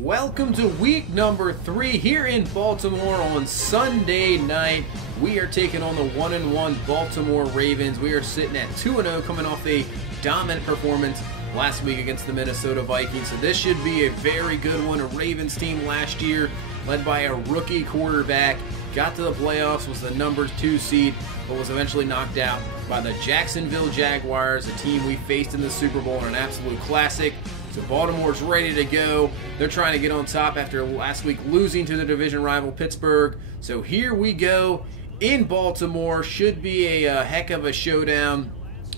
Welcome to week number 3 here in Baltimore on Sunday night. We are taking on the 1-1 Baltimore Ravens. We are sitting at 2-0 coming off a dominant performance last week against the Minnesota Vikings. So this should be a very good one. A Ravens team last year led by a rookie quarterback. Got to the playoffs, was the number 2 seed, but was eventually knocked out by the Jacksonville Jaguars, a team we faced in the Super Bowl in an absolute classic. So Baltimore's ready to go. They're trying to get on top after last week losing to the division rival Pittsburgh. So here we go in Baltimore. Should be a heck of a showdown.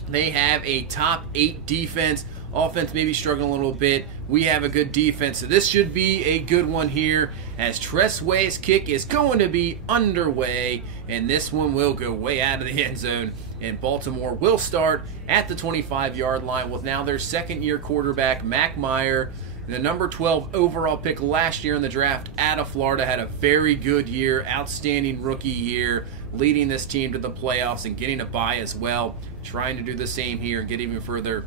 They have a top 8 defense. Offense maybe struggling a little bit. We have a good defense. So this should be a good one here as Tressway's kick is going to be underway. And this one will go way out of the end zone. And Baltimore will start at the 25-yard line with now their second-year quarterback, Mac Meyer. The number 12 overall pick last year in the draft out of Florida, had a very good year, outstanding rookie year, leading this team to the playoffs and getting a bye as well. Trying to do the same here and get even further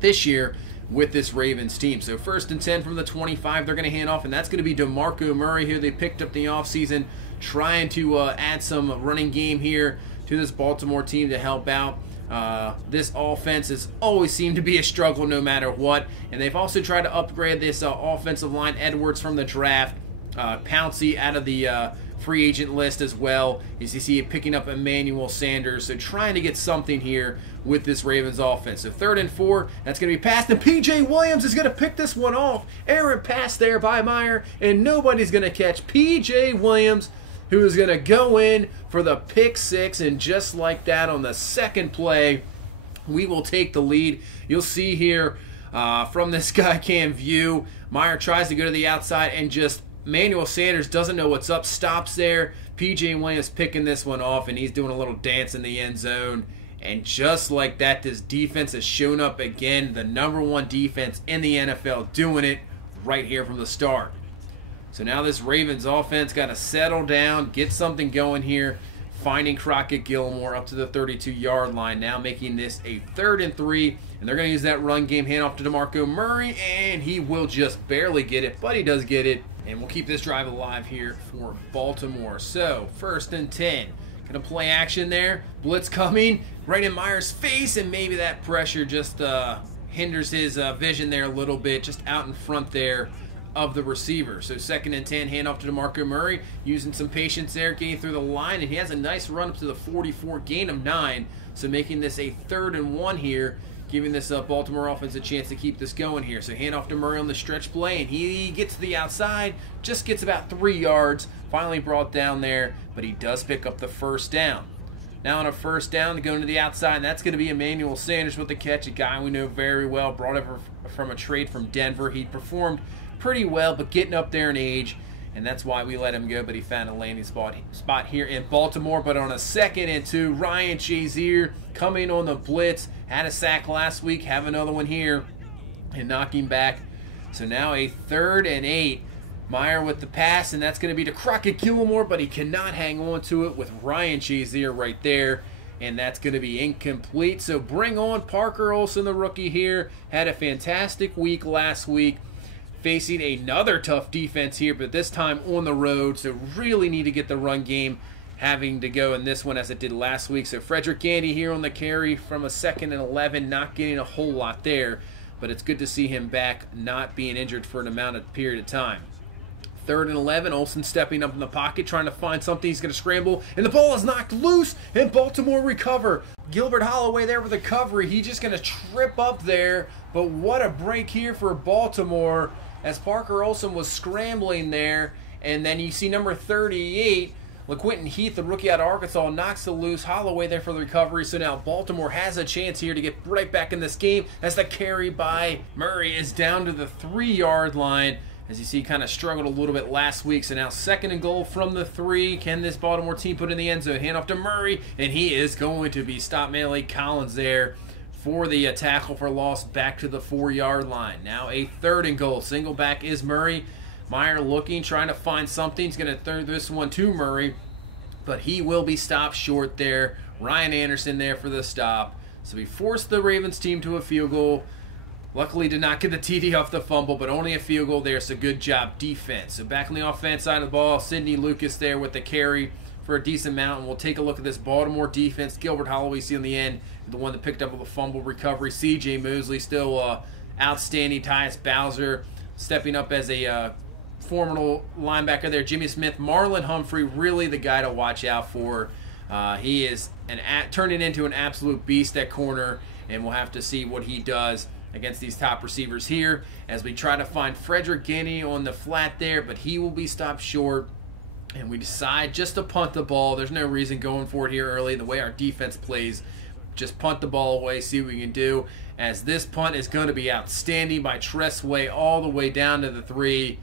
this year with this Ravens team. So first and 10 from the 25, they're going to hand off, and that's going to be DeMarco Murray here. They picked up the offseason, trying to add some running game here to this Baltimore team to help out. This offense has always seemed to be a struggle no matter what, and they've also tried to upgrade this offensive line. Edwards from the draft, Pouncey out of the free agent list as well, as you see it picking up Emmanuel Sanders. So trying to get something here with this Ravens offense. So 3rd and 4, that's going to be passed, and P.J. Williams is going to pick this one off. Errant pass there by Meyer, and nobody's going to catch P.J. Williams, who is going to go in for the pick 6, and just like that on the second play, we will take the lead. You'll see here from this Skycam view, Meyer tries to go to the outside, and just Emmanuel Sanders doesn't know what's up, stops there. P.J. Williams picking this one off, and he's doing a little dance in the end zone. And just like that, this defense has shown up again, the number 1 defense in the NFL, doing it right here from the start. So now this Ravens offense got to settle down, get something going here, finding Crockett Gilmore up to the 32-yard line, now making this a 3rd and 3, and they're going to use that run game, hand off to DeMarco Murray, and he will just barely get it, but he does get it, and we'll keep this drive alive here for Baltimore. So 1st and 10, going to play action there, blitz coming right in Meyer's face, and maybe that pressure just hinders his vision there a little bit, just out in front there of the receiver. So 2nd and 10, hand off to DeMarco Murray, using some patience there, getting through the line, and he has a nice run up to the 44, gain of 9, so making this a 3rd and 1 here, giving this Baltimore offense a chance to keep this going here. So hand off to Murray on the stretch play, and he gets to the outside, just gets about 3 yards, finally brought down there, but he does pick up the first down. Now on a first down, going to the outside, and that's going to be Emmanuel Sanders with the catch, a guy we know very well, brought over from a trade from Denver. He performed pretty well, but getting up there in age, and that's why we let him go, but he found a landing spot here in Baltimore. But on a 2nd and 2, Ryan Shazier coming on the blitz, had a sack last week, have another one here, and knocking back. So now a 3rd and 8, Meyer with the pass, and that's going to be to Crockett Gilmore, but he cannot hang on to it with Ryan Shazier right there, and that's going to be incomplete. So bring on Parker Olsen, the rookie here, had a fantastic week last week, facing another tough defense here, but this time on the road, so really need to get the run game having to go in this one as it did last week. So Frederick Gandy here on the carry from a 2nd and 11, not getting a whole lot there, but it's good to see him back, not being injured for an amount of period of time. 3rd and 11, Olsen stepping up in the pocket, trying to find something. He's going to scramble, and the ball is knocked loose, and Baltimore recover. Gilbert Holloway there with the recovery. He's just going to trip up there, but what a break here for Baltimore as Parker Olsen was scrambling there, and then you see number 38, LaQuinton Heath, the rookie out of Arkansas, knocks it loose. Holloway there for the recovery, so now Baltimore has a chance here to get right back in this game as the carry by Murray is down to the 3-yard line. As you see, kind of struggled a little bit last week. So now 2nd and goal from the 3. Can this Baltimore team put in the end zone? Hand off to Murray, and he is going to be stopped. Malik Collins there for the tackle for loss back to the 4-yard line. Now a 3rd and goal. Single back is Murray. Meyer looking, trying to find something. He's going to throw this one to Murray, but he will be stopped short there. Ryan Anderson there for the stop. So we forced the Ravens team to a field goal. Luckily did not get the TD off the fumble, but only a field goal there, so good job defense. So back on the offense side of the ball, Sidney Lucas there with the carry for a decent amount, and we'll take a look at this Baltimore defense. Gilbert Holloway, see on the end, the one that picked up with a fumble recovery. C.J. Mosley still outstanding. Tyus Bowser stepping up as a formidable linebacker there. Jimmy Smith, Marlon Humphrey, really the guy to watch out for. He is turning into an absolute beast at corner, and we'll have to see what he does against these top receivers here as we try to find Frederick Guinea on the flat there, but he will be stopped short, and we decide just to punt the ball. There's no reason going for it here early. The way our defense plays, just punt the ball away, see what we can do, as this punt is going to be outstanding by Tressway all the way down to the 3.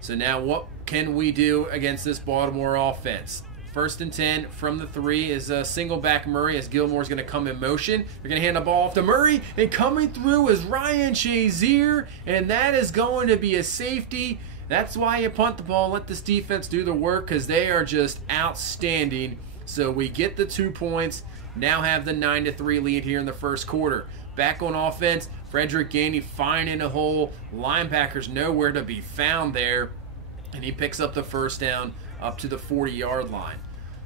So now what can we do against this Baltimore offense? 1st and 10 from the 3 is a single back Murray as Gilmore's going to come in motion. They're going to hand the ball off to Murray, and coming through is Ryan Shazier, and that is going to be a safety. That's why you punt the ball, let this defense do the work, because they are just outstanding. So we get the 2 points, now have the 9-3 lead here in the first quarter. Back on offense, Frederick Guinea finding a hole. Linebackers nowhere to be found there, and he picks up the first down up to the 40-yard line.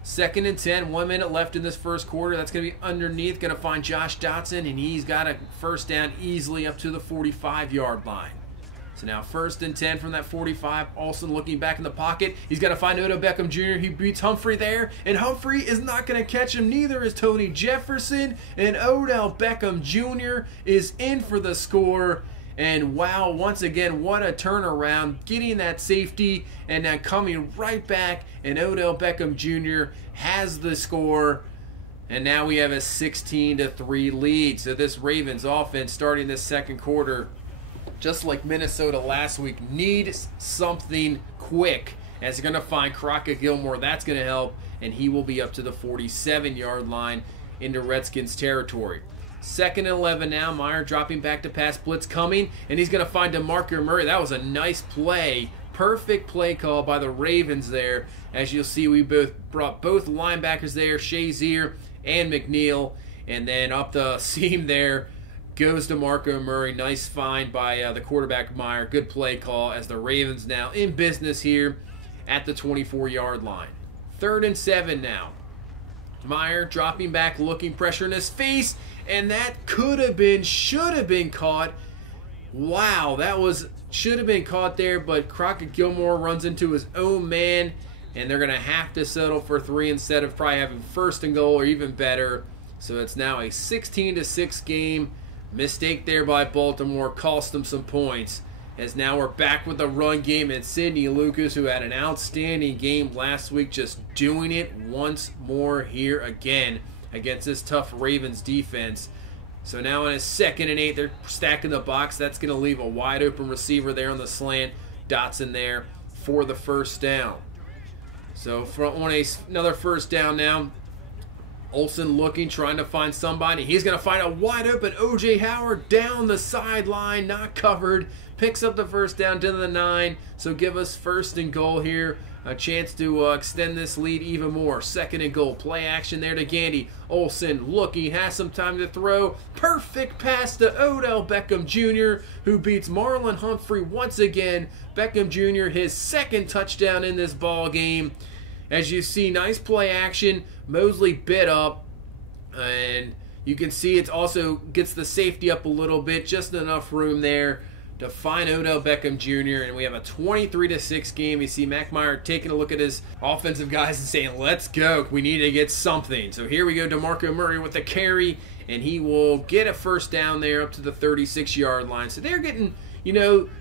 2nd and 10, 1 minute left in this first quarter. That's going to be underneath, going to find Josh Dotson, and he's got a first down easily up to the 45-yard line. So now 1st and 10 from that 45. Olsen looking back in the pocket. He's got to find Odell Beckham Jr. He beats Humphrey there, and Humphrey is not going to catch him. Neither is Tony Jefferson, and Odell Beckham Jr. is in for the score. And wow, once again, what a turnaround, getting that safety and then coming right back, and Odell Beckham Jr. has the score. And now we have a 16-3 lead. So this Ravens offense starting this second quarter, just like Minnesota last week, needs something quick. As they're going to find Crockett Gilmore, that's going to help, and he will be up to the 47-yard line into Redskins territory. 2nd and 11 now. Meyer dropping back to pass, blitz coming, and he's going to find DeMarco Murray. That was a nice play. Perfect play call by the Ravens there. As you'll see, we brought both linebackers there, Shazier and McNeil, and then up the seam there goes DeMarco Murray. Nice find by the quarterback Meyer. Good play call as the Ravens now in business here at the 24-yard line. 3rd and 7 now. Meyer dropping back, looking, pressure in his face, and that should have been caught. Wow, should have been caught there, but Crockett Gilmore runs into his own man, and they're going to have to settle for 3 instead of probably having 1st and goal or even better. So it's now a 16-6 game. Mistake there by Baltimore cost them some points, as now we're back with the run game, and Sidney Lucas, who had an outstanding game last week, just doing it once more here again against this tough Ravens defense. So now in a 2nd and 8, they're stacking the box. That's going to leave a wide open receiver there on the slant. Dotson there for the first down. So on another first down now, Olsen looking, trying to find somebody. He's going to find a wide open O.J. Howard down the sideline, not covered. Picks up the first down to the 9. So give us 1st and goal here. A chance to extend this lead even more. 2nd and goal. Play action there to Gandy. Olsen looking, has some time to throw. Perfect pass to Odell Beckham Jr., who beats Marlon Humphrey once again. Beckham Jr., his 2nd touchdown in this ball game. As you see, nice play action. Mosley bit up, and you can see it also gets the safety up a little bit. Just enough room there to find Odell Beckham Jr., and we have a 23-6 game. You see Mac Meyer taking a look at his offensive guys and saying, let's go, we need to get something. So here we go, DeMarco Murray with the carry, and he will get a first down there up to the 36-yard line. So they're getting,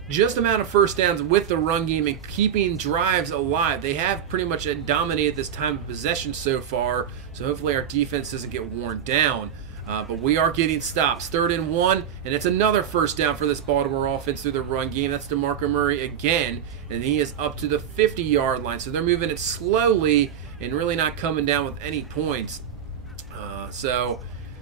just amount of first downs with the run game and keeping drives alive. They have pretty much dominated this time of possession so far, so hopefully our defense doesn't get worn down. But we are getting stops. 3rd and 1, and it's another first down for this Baltimore offense through the run game. That's DeMarco Murray again, and he is up to the 50-yard line. So they're moving it slowly and really not coming down with any points. So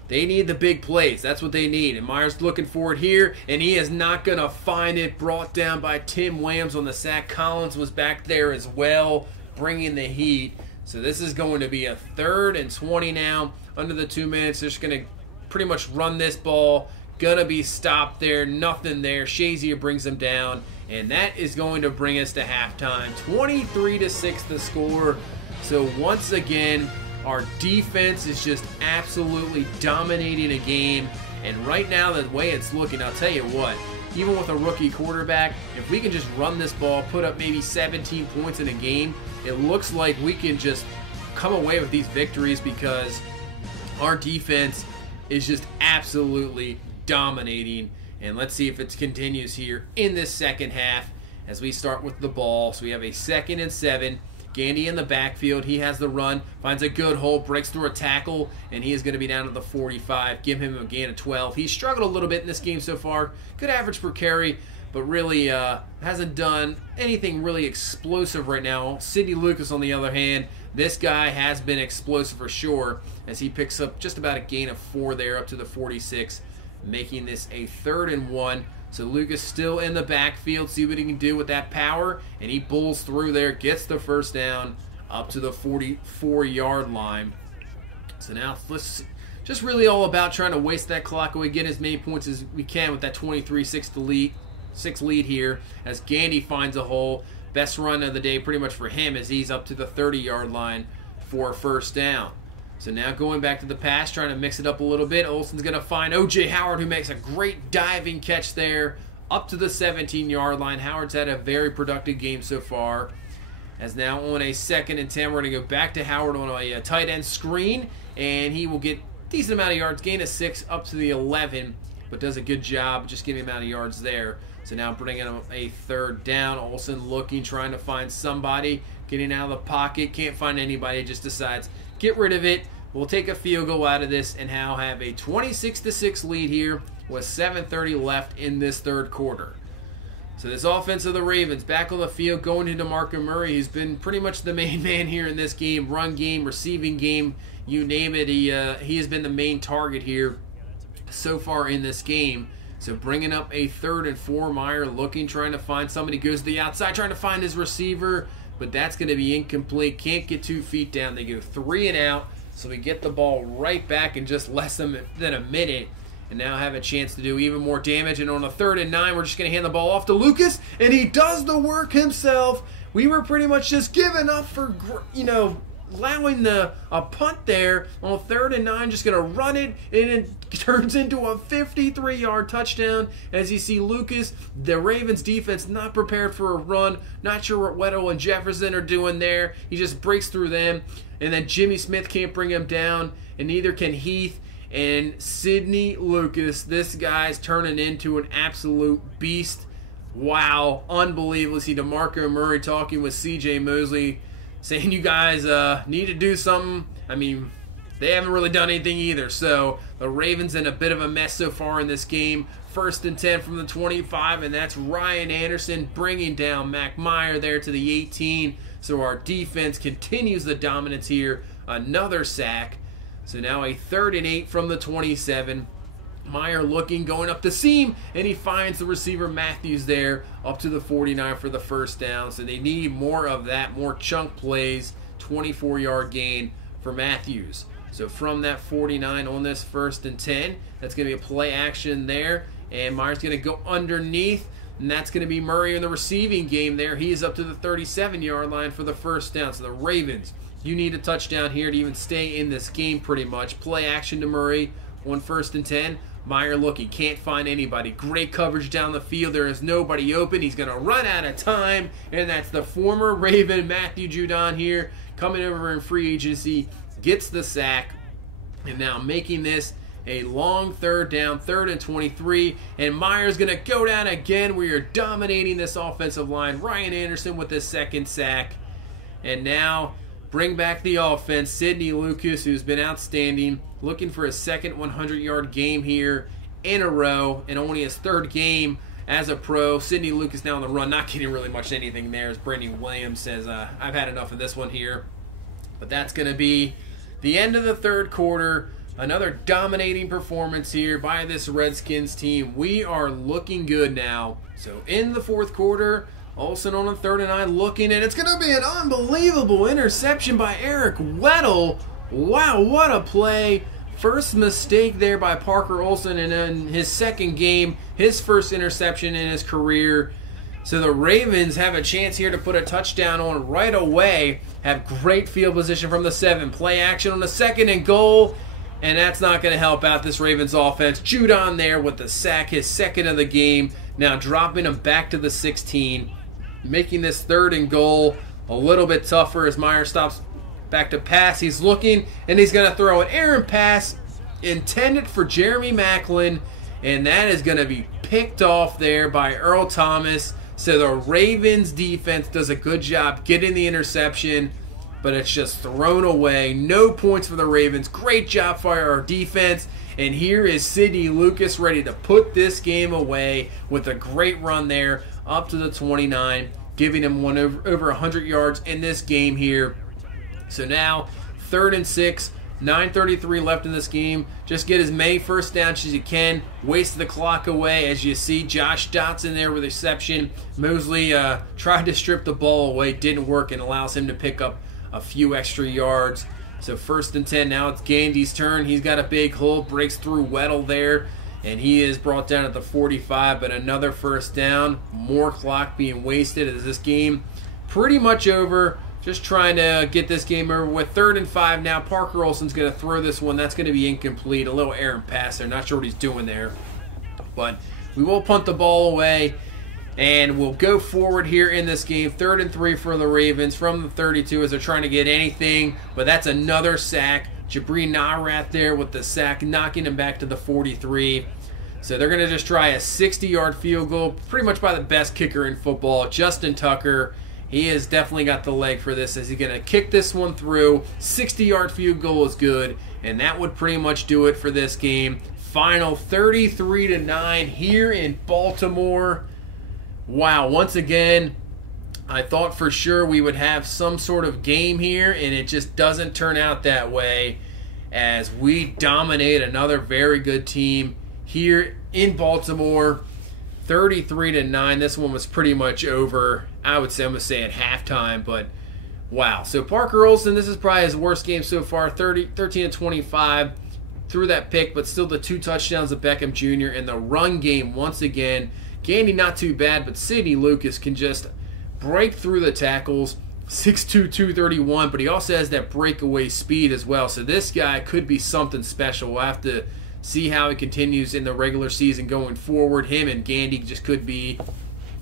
they need the big plays. That's what they need. And Meyer's looking for it here, and he is not going to find it. Brought down by Tim Williams on the sack. Collins was back there as well, bringing the heat. So this is going to be a 3rd and 20 now. Under the 2 minutes, they're just going to pretty much run this ball, Gonna be stopped there. Nothing there. Shazier brings him down. And that is going to bring us to halftime. 23-6 the score. So once again, our defense is just absolutely dominating a game. And right now, the way it's looking, I'll tell you what, even with a rookie quarterback, if we can just run this ball, put up maybe 17 points in a game, it looks like we can just come away with these victories because our defense is just absolutely dominating. And let's see if it continues here in this second half as we start with the ball. So we have a 2nd and 7. Gandy in the backfield. He has the run, finds a good hole, breaks through a tackle, and he is going to be down to the 45. Give him a gain of 12. He's struggled a little bit in this game so far. Good average per carry, but really hasn't done anything really explosive right now. Sidney Lucas, on the other hand, this guy has been explosive for sure as he picks up just about a gain of 4 there up to the 46, making this a 3rd and 1. So Lucas still in the backfield, see what he can do with that power, and he bulls through there, gets the first down up to the 44-yard line. So now let's just really all about trying to waste that clock away, get as many points as we can with that 23-6 lead here as Gandy finds a hole. Best run of the day pretty much for him as he's up to the 30-yard line for a first down. So now going back to the pass, trying to mix it up a little bit. Olsen's going to find O.J. Howard, who makes a great diving catch there up to the 17-yard line. Howard's had a very productive game so far. As now on a 2nd and 10, we're going to go back to Howard on a tight end screen, and he will get a decent amount of yards, gain of 6 up to the 11, but does a good job just getting the amount of yards there. So now bringing him a 3rd down. Olsen looking, trying to find somebody, getting out of the pocket, can't find anybody, just decides get rid of it. We'll take a field goal out of this and now have a 26-6 lead here with 7:30 left in this 3rd quarter. So this offense of the Ravens back on the field, going into DeMarco Murray. He's been pretty much the main man here in this game. Run game, receiving game, you name it. He has been the main target here so far in this game. So bringing up a 3rd and 4. Meyer looking, trying to find somebody. Goes to the outside, trying to find his receiver. But that's going to be incomplete. Can't get 2 feet down. They go 3 and out. So we get the ball right back in just less than a minute. And now have a chance to do even more damage. And on a 3rd and 9, we're just going to hand the ball off to Lucas. And he does the work himself. We were pretty much just giving up for, allowing a punt there on 3rd and 9. Just going to run it. And it turns into a 53-yard touchdown. As you see, Lucas, the Ravens defense not prepared for a run. Not sure what Weddle and Jefferson are doing there. He just breaks through them. And then Jimmy Smith can't bring him down. And neither can Heath. And Sidney Lucas, this guy's turning into an absolute beast. Wow, unbelievable. See DeMarco Murray talking with C.J. Mosley, saying you guys need to do something. I mean, they haven't really done anything either. So the Ravens in a bit of a mess so far in this game. 1st and 10 from the 25, and that's Ryan Anderson bringing down Mac Meyer there to the 18. So our defense continues the dominance here. Another sack. So now a 3rd and 8 from the 27. Meyer looking, going up the seam, and he finds the receiver Matthews there up to the 49 for the first down. So they need more of that, more chunk plays. 24-yard gain for Matthews. So from that 49 on this 1st and 10, that's going to be a play action there. And Meyer's going to go underneath, and that's going to be Murray in the receiving game there. He is up to the 37-yard line for the first down. So the Ravens, you need a touchdown here to even stay in this game pretty much. Play action to Murray on 1st and 10. Meyer looking, can't find anybody. Great coverage down the field. There is nobody open. He's going to run out of time, and that's the former Raven Matthew Judon here coming over in free agency. Gets the sack, and now making this a long 3rd down, 3rd and 23, and Meyer's going to go down again. We are dominating this offensive line. Ryan Anderson with the 2nd sack, and now bring back the offense. Sidney Lucas, who's been outstanding, looking for his 2nd 100-yard game here in a row, and only his 3rd game as a pro. Sidney Lucas now on the run, not getting really much anything there, as Brandon Williams says, I've had enough of this one here. But that's going to be the end of the 3rd quarter. Another dominating performance here by this Redskins team. We are looking good now. So in the 4th quarter, Olsen on a 3rd and 9 looking, and it's going to be an unbelievable interception by Eric Weddle. Wow, what a play. First mistake there by Parker Olson, and in his second game, his first interception in his career. So the Ravens have a chance here to put a touchdown on right away. Have great field position from the 7. Play action on the 2nd and goal. And that's not going to help out this Ravens offense. Judon there with the sack, his 2nd of the game. Now dropping him back to the 16. Making this 3rd and goal a little bit tougher as Meyer stops back to pass. He's looking, and he's going to throw an errant pass intended for Jeremy Maclin. And that is going to be picked off there by Earl Thomas. So the Ravens defense does a good job getting the interception, but it's just thrown away. No points for the Ravens. Great job by our defense. And here is Sidney Lucas ready to put this game away with a great run there up to the 29, giving him over 100 yards in this game here. So now 3rd and 6. 9:33 left in this game. Just get as many first downs as you can. Waste the clock away. As you see, Josh Dotson there with reception. Mosley tried to strip the ball away. Didn't work, and allows him to pick up a few extra yards. So 1st and 10. Now it's Gandy's turn. He's got a big hole. Breaks through Weddle there. And he is brought down at the 45. But another first down. More clock being wasted as this game pretty much over. Just trying to get this game over with. 3rd and 5 now. Parker Olson's going to throw this one. That's going to be incomplete. A little errant pass there. Not sure what he's doing there. But we will punt the ball away. And we'll go forward here in this game. 3rd and 3 for the Ravens from the 32 as they're trying to get anything. But that's another sack. Jabri Narath there with the sack, knocking him back to the 43. So they're going to just try a 60-yard field goal. Pretty much by the best kicker in football, Justin Tucker. He has definitely got the leg for this as he's going to kick this one through. 60-yard field goal is good, and that would pretty much do it for this game. Final 33-9 here in Baltimore. Wow, once again, I thought for sure we would have some sort of game here, and it just doesn't turn out that way as we dominate another very good team here in Baltimore. 33-9. This one was pretty much over. I would say, I'm going to say at halftime, but wow. So Parker Olson, this is probably his worst game so far. 13-25. Threw that pick, but still the 2 touchdowns of Beckham Jr. in the run game once again. Gandy not too bad, but Sidney Lucas can just break through the tackles. 6'2", 231, but he also has that breakaway speed as well. So this guy could be something special. We'll have to see how he continues in the regular season going forward. Him and Gandy just could be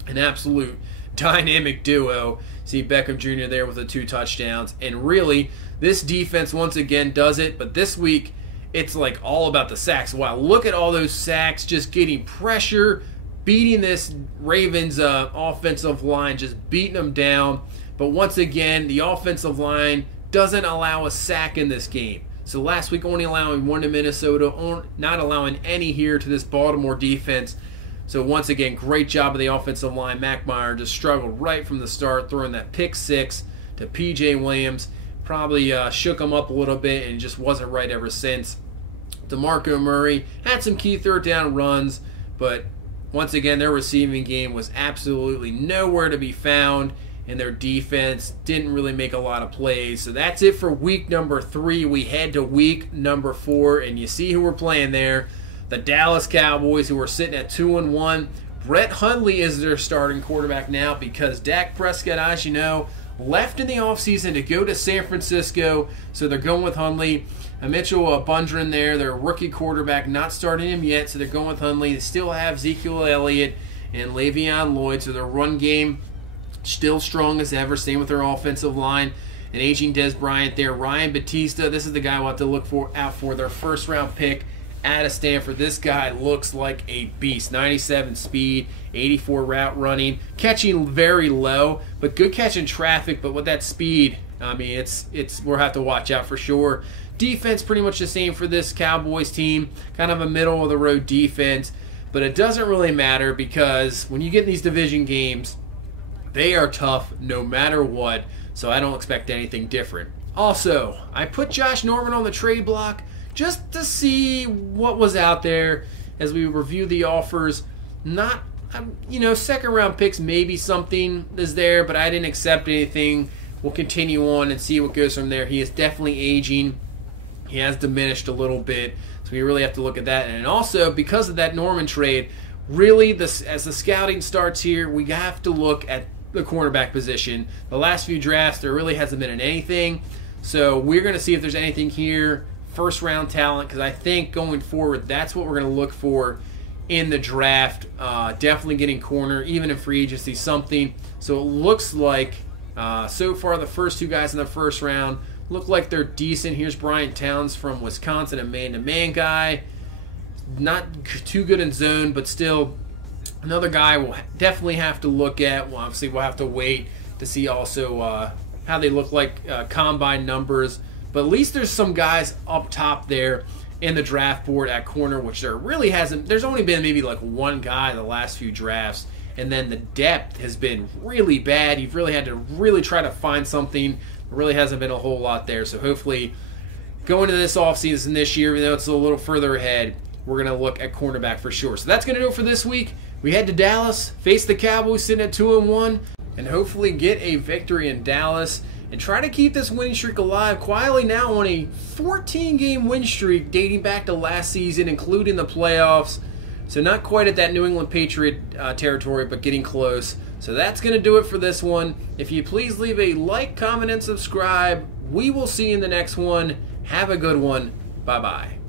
an absolute dynamic duo. See Beckham Jr. there with the 2 touchdowns. And really, this defense once again does it. But this week, it's like all about the sacks. Wow, look at all those sacks, just getting pressure, beating this Ravens offensive line, just beating them down. But once again, the offensive line doesn't allow a sack in this game. So last week only allowing 1 to Minnesota, not allowing any here to this Baltimore defense. So once again, great job of the offensive line. Mac Meyer just struggled right from the start, throwing that pick 6 to P.J. Williams. Probably shook him up a little bit and just wasn't right ever since. DeMarco Murray had some key 3rd down runs, but once again, their receiving game was absolutely nowhere to be found. And their defense didn't really make a lot of plays. So that's it for week number 3. We head to week number 4, and you see who we're playing there. The Dallas Cowboys, who are sitting at 2-1. Brett Hundley is their starting quarterback now because Dak Prescott, as you know, left in the offseason to go to San Francisco. So they're going with Hundley. Mitchell Bundren there, their rookie quarterback, not starting him yet. So they're going with Hundley. They still have Ezekiel Elliott and Le'Veon Lloyd. So their run game still strong as ever. Same with their offensive line. An aging Des Bryant there. Ryan Batista, this is the guy we'll have to look out for. Their 1st-round pick out of Stanford. This guy looks like a beast. 97 speed, 84 route running. Catching very low, but good catch in traffic. But with that speed, I mean, we'll have to watch out for sure. Defense pretty much the same for this Cowboys team. Kind of a middle-of-the-road defense. But it doesn't really matter because when you get in these division games, they are tough no matter what, so I don't expect anything different. Also, I put Josh Norman on the trade block just to see what was out there as we review the offers. Not, 2nd-round picks, maybe something is there, but I didn't accept anything. We'll continue on and see what goes from there. He is definitely aging. he has diminished a little bit. So we really have to look at that. And also, because of that Norman trade, really, as the scouting starts here, we have to look at the cornerback position. The last few drafts, there really hasn't been anything. So we're going to see if there's anything here, first-round talent, because I think going forward, that's what we're going to look for in the draft. Definitely getting corner, even in free agency, something. So it looks like, so far, the first two guys in the first round look like they're decent. Here's Bryant Towns from Wisconsin, a man-to-man guy. Not too good in zone, but still another guy we'll definitely have to look at. Well, obviously, we'll have to wait to see also how they look like combine numbers. But at least there's some guys up top there in the draft board at corner, which there really hasn't. There's only been maybe like one guy in the last few drafts. And then the depth has been really bad. You've really had to really try to find something. There really hasn't been a whole lot there. So hopefully going to this offseason this year, even though it's a little further ahead, we're going to look at cornerback for sure. So that's going to do it for this week. We head to Dallas, face the Cowboys sitting at 2-1, and hopefully get a victory in Dallas and try to keep this winning streak alive. Quietly now on a 14-game win streak dating back to last season, including the playoffs. So not quite at that New England Patriot territory, but getting close. So that's going to do it for this one. If you please leave a like, comment, and subscribe. We will see you in the next one. Have a good one. Bye-bye.